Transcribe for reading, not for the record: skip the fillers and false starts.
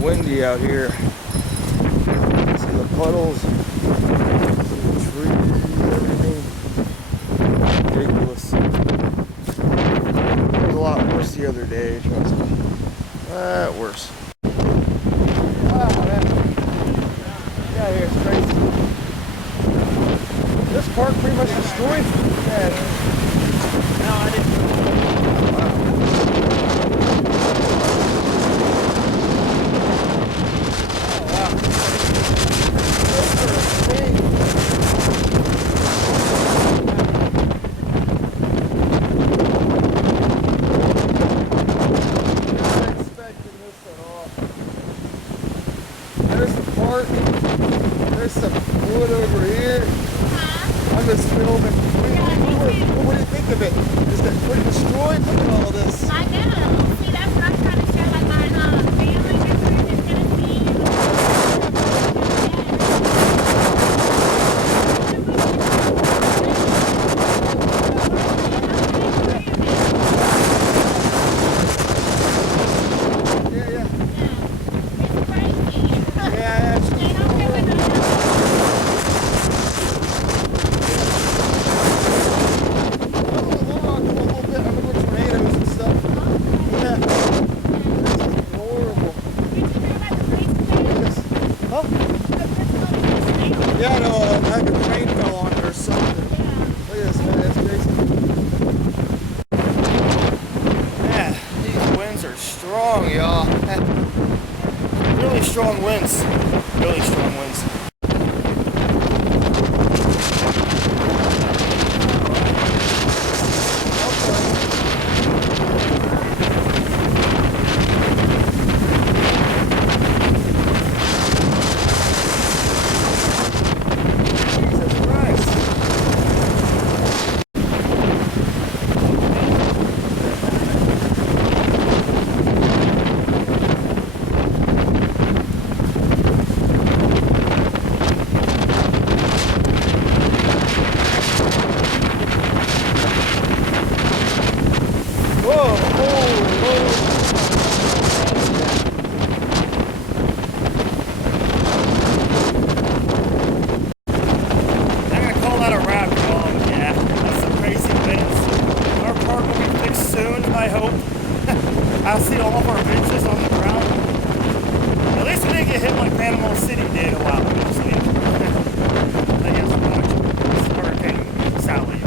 windy out here. See the puddles, see the trees, everything. Ridiculous. It was a lot worse the other day, trust me. A lot worse. Ah, man. Yeah, here it's crazy. This park pretty much destroyed. Yeah. No, I didn't. Wow. There's the park. There's some wood over here. I'm just filming. What do you think of it? Is that pretty destroyed? Look at all this. I know. See, that's what I'm trying to show. Like my family members is gonna see. Yeah. It's crazy. Yeah, They don't really know. Hold on a little bit. I'm gonna go tomatoes and stuff. Yeah. This is horrible. Did you hear about the police today? Huh? Yeah, no, like a train fell on it or something. Look at this, man. That's crazy. Yeah, these winds are strong, y'all. Really strong winds. Really strong winds. Jesus Christ. Whoa, whoa. I'm gonna call that a wrap, y'all. Yeah, that's some crazy winds. Our park will be fixed soon, I hope. I'll see all of our benches on the ground. At least we didn't get hit like Panama City did a while ago. So, yeah. I guess Hurricane Sally.